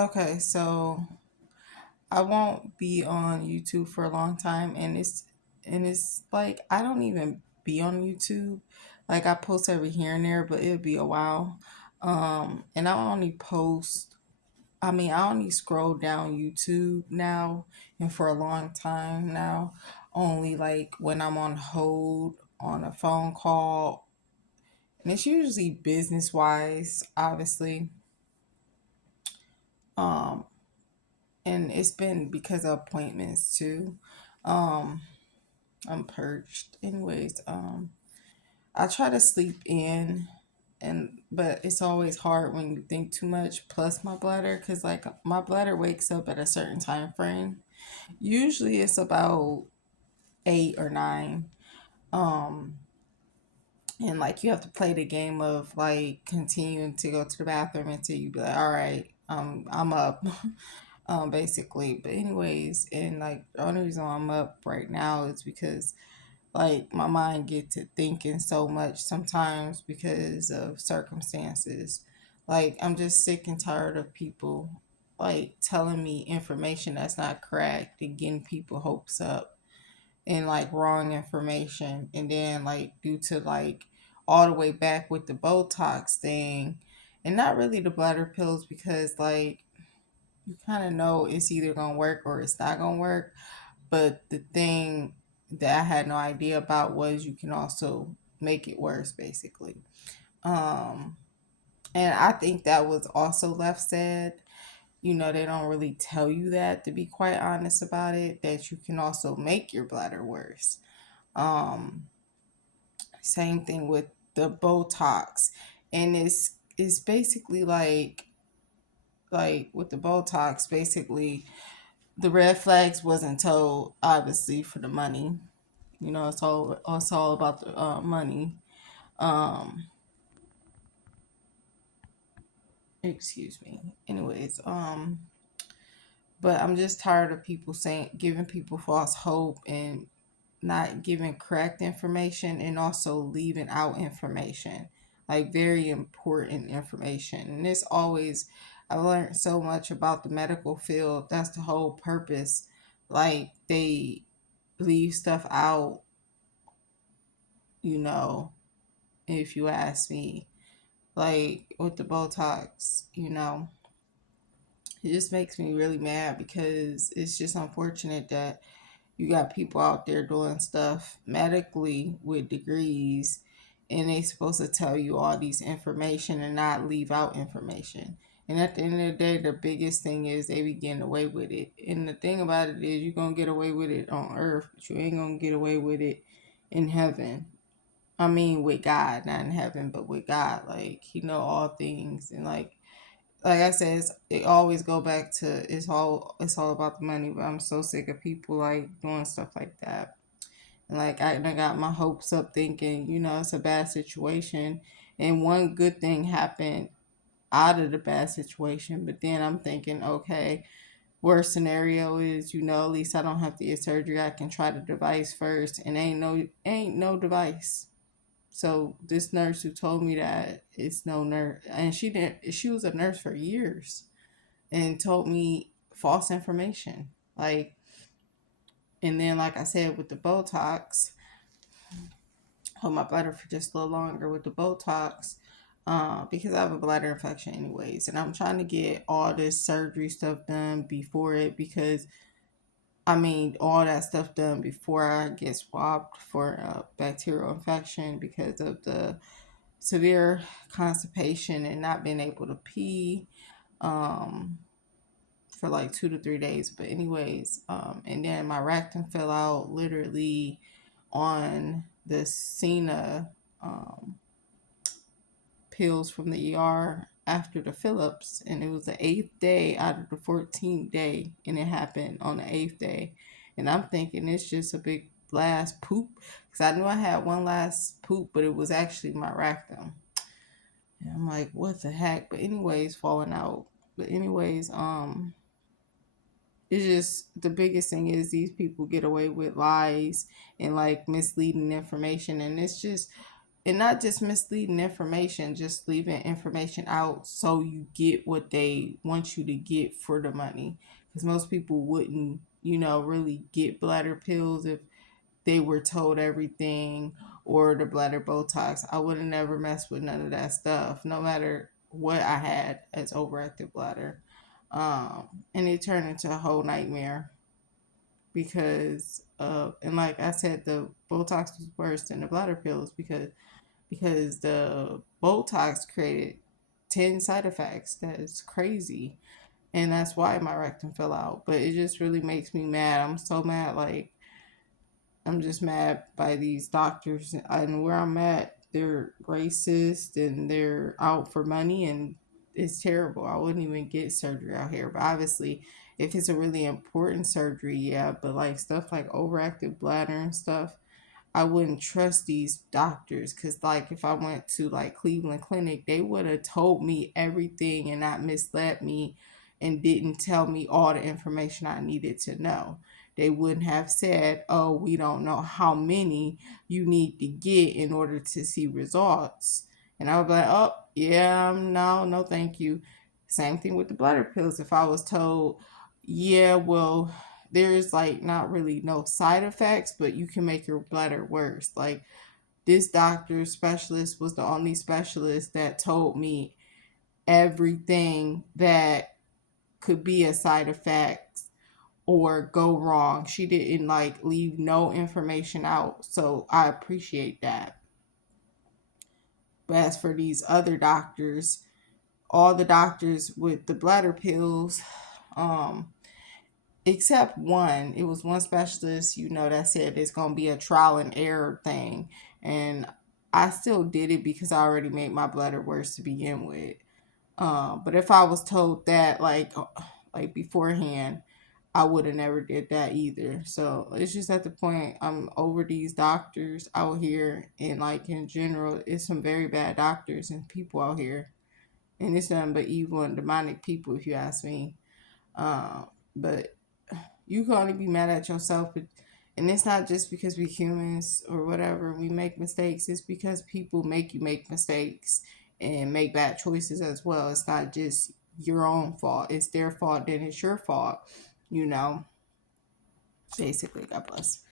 Okay, so I won't be on YouTube for a long time, and it's like I don't even be on YouTube. Like I post every here and there, but it'll be a while. And I only post. I mean, I only scroll down YouTube now, and for a long time now, only like when I'm on hold on a phone call, and it's usually business wise, obviously. Um, and it's been because of appointments too. Um, I'm purged. Anyways, I try to sleep in, and but it's always hard when you think too much. Plus my bladder, cause like my bladder wakes up at a certain time frame. Usually it's about 8 or 9. Um, and like you have to play the game of like continuing to go to the bathroom until you be like, all right, I'm up. Basically. But anyways, and like the only reason why I'm up right now is because like my mind get to thinking so much sometimes because of circumstances. Like I'm just sick and tired of people like telling me information that's not correct and getting people hopes up and like wrong information, and then like due to like all the way back with the Botox thing, and not really the bladder pills because like you kind of know it's either gonna work or it's not gonna work. But the thing that I had no idea about was you can also make it worse, basically. Um, and I think that was also left said. You know, they don't really tell you that, to be quite honest about it, that you can also make your bladder worse. Um, Same thing with the Botox, and it's basically like with the Botox, basically the red flags wasn't told obviously for the money. You know, it's all about the money. Um, Excuse me. Anyways, but I'm just tired of people saying giving people false hope and not giving correct information, and also leaving out information, like very important information. And it's always, I've learned so much about the medical field. That's the whole purpose. Like they leave stuff out, you know, if you ask me, like with the Botox, it just makes me really mad because it's just unfortunate that you got people out there doing stuff medically with degrees, and they supposed to tell you all these information and not leave out information. And at the end of the day, the biggest thing is they be getting away with it. And the thing about it is you're gonna get away with it on earth, but you ain't gonna get away with it in heaven. I mean with God, not in heaven, but with God. Like he know all things, and like I said, it always go back to it's all about the money. But I'm so sick of people like doing stuff like that. And like I got my hopes up thinking, it's a bad situation, and one good thing happened out of the bad situation. But then I'm thinking, okay, worst scenario is, at least I don't have to get surgery. I can try the device first, and ain't no device. So this nurse who told me that, it's no nurse, and she didn't. She was a nurse for years, and told me false information. Like, and then like I said with the Botox, hold my bladder for just a little longer with the Botox, because I have a bladder infection anyways, and I'm trying to get all this surgery stuff done before it, because I mean all that stuff done before I get swabbed for a bacterial infection because of the severe constipation and not being able to pee um, for like 2 to 3 days. But anyways, and then my rectum fell out literally on the Cena um, pills from the ER after the Phillips, and it was the 8th day out of the 14th day, and it happened on the 8th day. And I'm thinking it's just a big last poop, because I knew I had one last poop, but it was actually my rectum. And I'm like, what the heck? But anyways, falling out. But anyways, it's just the biggest thing is these people get away with lies and like misleading information, and it's just and not just misleading information, just leaving information out so you get what they want you to get for the money. Because most people wouldn't, really get bladder pills if they were told everything, or the bladder Botox. I would have never messed with none of that stuff, no matter what I had as overactive bladder. And it turned into a whole nightmare because of, and like I said, the Botox was worse than the bladder pills because the Botox created 10 side effects. That is crazy. And that's why my rectum fell out. But it just really makes me mad. I'm so mad. Like, I'm just mad by these doctors. And where I'm at, they're racist and they're out for money. And it's terrible. I wouldn't even get surgery out here. But obviously, if it's a really important surgery, yeah. But like stuff like overactive bladder and stuff, I wouldn't trust these doctors because, like, if I went to like Cleveland Clinic, they would have told me everything and not misled me and didn't tell me all the information I needed to know. They wouldn't have said, "Oh, we don't know how many you need to get in order to see results." And I would be like, "Oh, yeah, no, no, thank you." Same thing with the bladder pills. If I was told, "Yeah, well, there's like not really no side effects, but you can make your bladder worse." Like this doctor specialist was the only specialist that told me everything that could be a side effect or go wrong. She didn't like leave no information out. So I appreciate that. But as for these other doctors, all the doctors with the bladder pills, um, except one. It was one specialist, that said it's gonna be a trial and error thing, and I still did it because I already made my bladder worse to begin with. But if I was told that like beforehand, I would have never did that either. So it's just at the point I'm over these doctors out here, and like in general, it's some very bad doctors and people out here, and it's nothing but evil and demonic people, if you ask me. But you can only be mad at yourself. And it's not just because we humans or whatever, we make mistakes. It's because people make you make mistakes and make bad choices as well. It's not just your own fault. It's their fault, then it's your fault, you know. Basically, God bless.